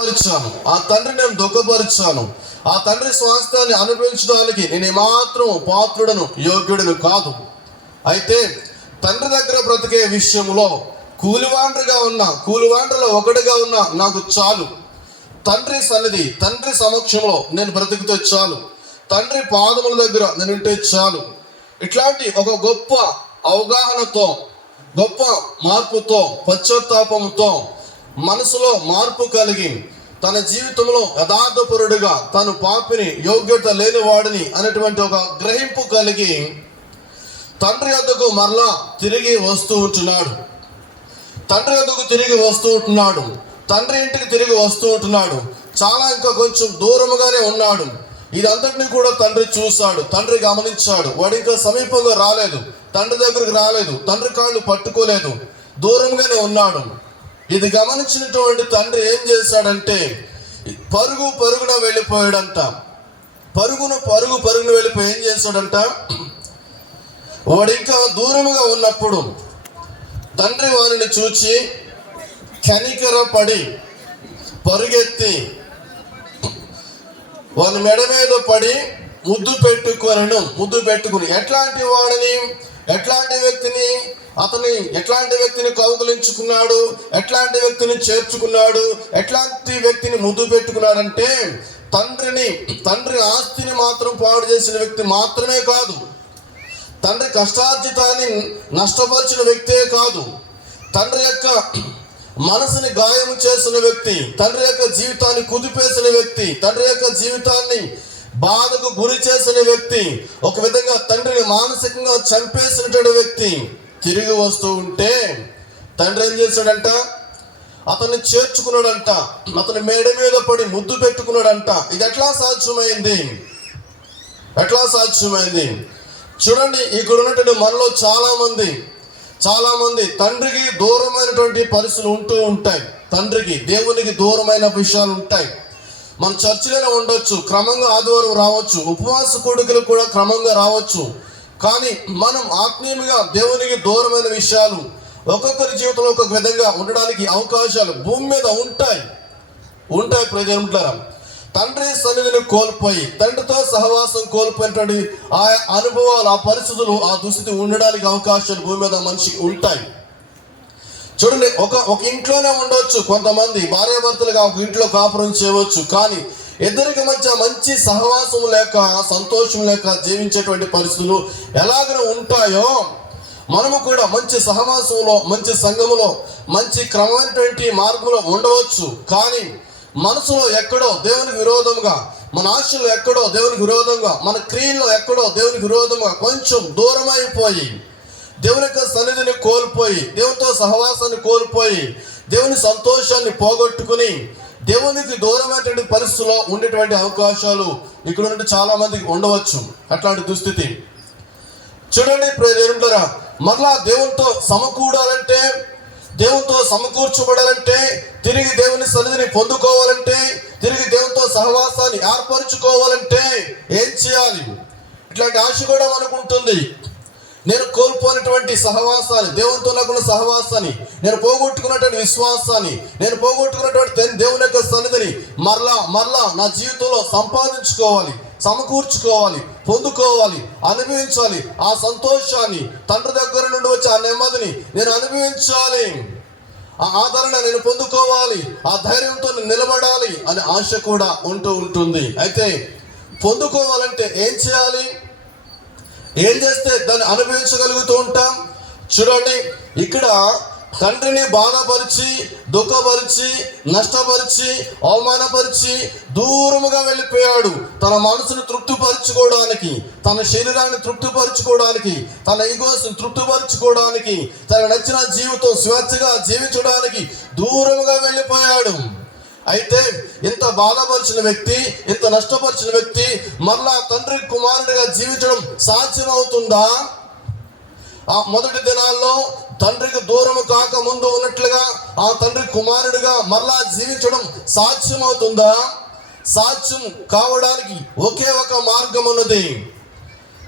పరిచాను. ఆ తండ్రి నేను దుఃఖపరిచాను. ఆ తండ్రి స్వాస్థ్యాన్ని అనుభవించడానికి నేను ఏమాత్రం పాత్రుడను యోగ్యుడను కాదు. అయితే తండ్రి దగ్గర బ్రతికే విషయంలో కూలివాండ్రిగా ఉన్న కూలివాండ్రలో ఒకటిగా ఉన్న నాకు చాలు. తండ్రి సన్నిధి తండ్రి సమక్షంలో నేను బ్రతికితే చాలు. తండ్రి పాదముల దగ్గర నేను ఉంటే చాలు. ఇట్లాంటి ఒక గొప్ప అవగాహనతో గొప్ప మార్పుతో పశ్చాత్తాపంతో మనసులో మార్పు కలిగి తన జీవితంలో యథార్థపరుడుగా తను పాపిని యోగ్యత లేనివాడిని అనేటువంటి ఒక గ్రహింపు కలిగి తండ్రి వద్దకు మరలా తిరిగి వస్తూ ఉంటున్నాడు. తండ్రి వద్దకు తిరిగి వస్తూ ఉంటున్నాడు. తండ్రి ఇంటికి తిరిగి వస్తూ ఉంటున్నాడు. చాలా ఇంకా కొంచెం దూరముగానే ఉన్నాడు. ఇదంతటిని కూడా తండ్రి చూశాడు. తండ్రి గమనించాడు. వాడు ఇంకా సమీపంగా రాలేదు. తండ్రి దగ్గరికి రాలేదు. తండ్రి కాళ్ళు పట్టుకోలేదు. దూరంగానే ఉన్నాడు. ఇది గమనించినటువంటి తండ్రి ఏం చేశాడంటే పరుగు పరుగున వెళ్ళిపోయాడంట. పరుగున పరుగు పరుగున వెళ్ళిపోయి ఏం చేశాడంట? వాడు ఇంకా దూరముగా ఉన్నప్పుడు తండ్రి వారిని చూచి కనికర పడి పరుగెత్తి వాని మెడ మీద పడి ముద్దు పెట్టుకొనను ముద్దు పెట్టుకుని. ఎట్లాంటి వాడిని? ఎట్లాంటి వ్యక్తిని అతని ఎట్లాంటి వ్యక్తిని కౌగులించుకున్నాడు ఎట్లాంటి వ్యక్తిని చేర్చుకున్నాడు ఎట్లాంటి వ్యక్తిని ముద్దు పెట్టుకున్నాడంటే తండ్రిని తండ్రి ఆస్తిని మాత్రం పాడు చేసిన వ్యక్తి మాత్రమే కాదు. తండ్రి కష్టార్జితాన్ని నష్టపరిచిన వ్యక్తే కాదు. తండ్రి యొక్క మనసుని గాయం చేసిన వ్యక్తి తండ్రి యొక్క జీవితాన్ని కుదిపేసిన వ్యక్తి తండ్రి యొక్క జీవితాన్ని బాధకు గురి చేసిన వ్యక్తి ఒక విధంగా తండ్రిని మానసికంగా చంపేసినటువంటి వ్యక్తి తిరిగి వస్తూ ఉంటే తండ్రి ఏం చేశాడంట? అతన్ని చేర్చుకున్నాడంట. అతని మేడ మీద పడి ముద్దు పెట్టుకున్నాడంట. ఇది ఎట్లా సాధ్యమైంది? ఎట్లా సాధ్యమైంది? చూడండి ఇక్కడ ఉన్నటువంటి మనలో చాలామంది చాలామంది తండ్రికి దూరమైనటువంటి పరిస్థితులు ఉంటూ ఉంటాయి. తండ్రికి దేవునికి దూరమైన విషయాలు ఉంటాయి. మన చర్చిలోనే ఉండొచ్చు క్రమంగా ఆదివారం రావచ్చు ఉపవాస కొడుకులు కూడా క్రమంగా రావచ్చు. కానీ మనం ఆత్మీయంగా దేవునికి దూరమైన విషయాలు ఒక్కొక్కరి జీవితంలో ఒక్కొక్క విధంగా ఉండడానికి అవకాశాలు భూమి మీద ఉంటాయి. ఉంటాయి ప్రజలుంటారా తండ్రి సన్నిధిని కోల్పోయి తండ్రితో సహవాసం కోల్పోయినటువంటి ఆ అనుభవాలు ఆ పరిస్థితులు ఆ దుస్థితి ఉండడానికి అవకాశాలు భూమి మీద మనిషికి ఉంటాయి. చూడండి ఒక ఒక ఇంట్లోనే ఉండొచ్చు కొంతమంది. భార్యాభర్తలుగా ఒక ఇంట్లో కాపురం చేయవచ్చు కానీ ఇద్దరికి మధ్య మంచి సహవాసం లేక సంతోషం లేక జీవించేటువంటి పరిస్థితులు ఎలాగ ఉంటాయో మనము కూడా మంచి సహవాసంలో మంచి సంఘములో మంచి క్రమమైనటువంటి మార్గంలో ఉండవచ్చు. కానీ మనసులో ఎక్కడో దేవునికి విరోధంగా మన ఆశలో ఎక్కడో దేవునికి విరోధంగా మన క్రియల్లో ఎక్కడో దేవునికి విరోధంగా కొంచెం దూరమైపోయి దేవుని యొక్క సన్నిధిని కోల్పోయి దేవునితో సహవాసాన్ని కోల్పోయి దేవుని సంతోషాన్ని పోగొట్టుకుని దేవునికి దూరమైనటువంటి పరిస్థితుల్లో ఉండేటువంటి అవకాశాలు ఇక్కడ నుండి చాలా మందికి ఉండవచ్చు. అట్లాంటి దుస్థితి. చూడండి ప్రేరుంటారా మరలా దేవునితో సమకూడాలంటే దేవునితో సమకూర్చబడాలంటే తిరిగి దేవుని సన్నిధిని పొందుకోవాలంటే తిరిగి దేవునితో సహవాసాన్ని ఏర్పరచుకోవాలంటే ఏం చేయాలి? ఇట్లాంటి ఆశ కూడా మనకు ఉంటుంది. నేను కోల్పోయినటువంటి సహవాసాన్ని దేవునితో నాకున్న సహవాసాన్ని నేను పోగొట్టుకున్నటువంటి విశ్వాసాన్ని నేను పోగొట్టుకున్నటువంటి దేవుని యొక్క సన్నిధిని మరలా మరలా నా జీవితంలో సంపాదించుకోవాలి సమకూర్చుకోవాలి పొందుకోవాలి అనుభవించాలి. ఆ సంతోషాన్ని తండ్రి దగ్గర నుండి వచ్చే ఆ నెమ్మదిని నేను అనుభవించాలి. ఆ ఆదరణ నేను పొందుకోవాలి ఆ ధైర్యంతో నిలబడాలి అనే ఆశ కూడా ఉంటూ ఉంటుంది. అయితే పొందుకోవాలంటే ఏం చేయాలి? ఏం చేస్తే దాన్ని అనుభవించగలుగుతూ ఉంటాం? చూడండి ఇక్కడ తండ్రిని బాధపరిచి దుఃఖపరిచి నష్టపరిచి అవమానపరిచి దూరముగా వెళ్ళిపోయాడు. తన మనసును తృప్తిపరచుకోవడానికి తన శరీరాన్ని తృప్తిపరచుకోవడానికి తన ఈగోస్ని తృప్తిపరచుకోవడానికి తన నచ్చిన జీవితం స్వేచ్ఛగా జీవించడానికి దూరముగా వెళ్ళిపోయాడు. అయితే ఇంత బాధపరిచిన వ్యక్తి ఇంత నష్టపరిచిన వ్యక్తి మరలా తండ్రి కుమారుడిగా జీవించడం సాధ్యమవుతుందా? ఆ మొదటి దినాల్లో తండ్రికి దూరము కాక ముందు ఉన్నట్లుగా ఆ తండ్రి కుమారుడిగా మరలా జీవించడం సాధ్యమవుతుందా? సాధ్యం కావడానికి ఒకే ఒక మార్గం ఉన్నది.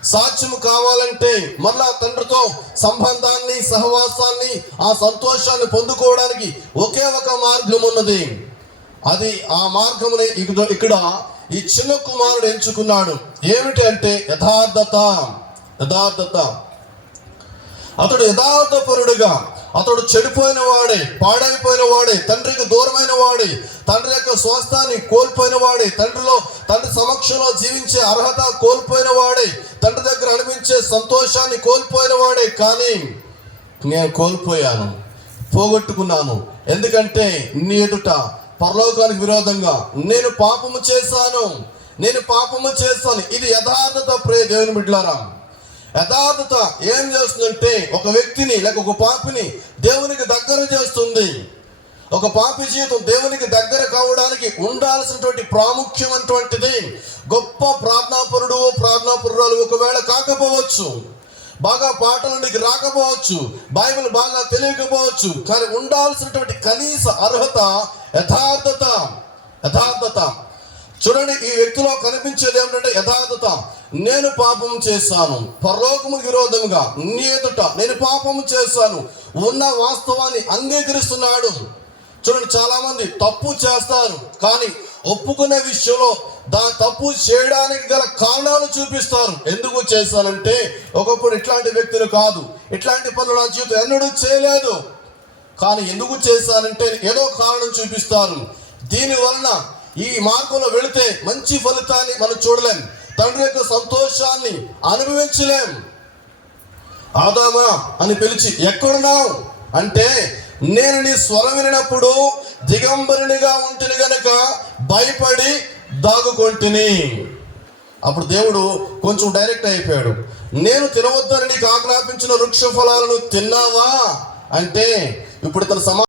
సాధ్యం కావాలంటే మరలా తండ్రితో సంబంధాన్ని సహవాసాన్ని ఆ సంతోషాన్ని పొందుకోవడానికి ఒకే ఒక మార్గం ఉన్నది. అది ఆ మార్గమునే ఇక్కడ ఇక్కడ ఈ చిన్న కుమారుడు ఎంచుకున్నాడు. ఏమిటి అంటే యథార్థత. యథార్థత. అతడు యథార్థపరుడుగా అతడు చెడిపోయిన వాడే పాడైపోయిన వాడే తండ్రికి దూరమైన వాడే తండ్రి యొక్క స్వాస్థాన్ని కోల్పోయిన వాడే తండ్రిలో తండ్రి సమక్షంలో జీవించే అర్హత కోల్పోయిన వాడే తండ్రి దగ్గర అనిపించే సంతోషాన్ని కోల్పోయిన వాడే. కానీ నేను కోల్పోయాను పోగొట్టుకున్నాను. ఎందుకంటే నీ ఎదుట పరలోకానికి విరోధంగా నేను పాపము చేశాను నేను పాపము చేశాను ఇది యథార్థత ప్రే దేవుని బిడ్డలారా. యథార్థత ఏం చేస్తుందంటే ఒక వ్యక్తిని లేక ఒక పాపిని దేవునికి దగ్గర చేస్తుంది. ఒక పాపి జీవితం దేవునికి దగ్గర కావడానికి ఉండాల్సినటువంటి ప్రాముఖ్యమైనటువంటిది గొప్ప ప్రార్థనాపరుడు ప్రార్థనాపరురాలు ఒకవేళ కాకపోవచ్చు బాగా పాటలు నీకు రాకపోవచ్చు బైబిల్ బాగా తెలియకపోవచ్చు కానీ ఉండాల్సినటువంటి కనీస అర్హత యథార్థత. యథార్థత. చూడండి ఈ వ్యక్తిలో కనిపించేది ఏమిటంటే యథార్థత. నేను పాపం చేశాను. పరలోకము విరోధంగా నీ ఎదుట నేను పాపము చేశాను. ఉన్న వాస్తవాన్ని అంగీకరిస్తున్నాడు. చూడండి చాలామంది తప్పు చేస్తారు. కానీ ఒప్పుకునే విషయంలో దా తప్పు చేయడానికి గల కారణాలు చూపిస్తారు. ఎందుకు చేశానంటే ఒకప్పుడు ఇట్లాంటి వ్యక్తులు కాదు. ఇట్లాంటి పనులు నా జీవితం ఎన్నడూ చేయలేదు. కానీ ఎందుకు చేశానంటే ఏదో కారణం చూపిస్తారు. దీనివలన ఈ మార్గంలో వెళితే మంచి ఫలితాన్ని మనం చూడలేం. తండ్రి యొక్క సంతోషాన్ని అనుభవించలేం. ఆదామా అని పిలిచి ఎక్కడున్నావు? అంటే నేను నీ స్వరం వినినప్పుడు దిగంబరునిగా ఉంటుంది గనక భయపడి దాగుకొంటిని. అప్పుడు దేవుడు కొంచెం డైరెక్ట్ అయిపోయాడు. నేను తినవద్దని నీకు ఆజ్ఞాపించిన వృక్ష ఫలాలను తిన్నావా? అంటే ఇప్పుడు తన సమా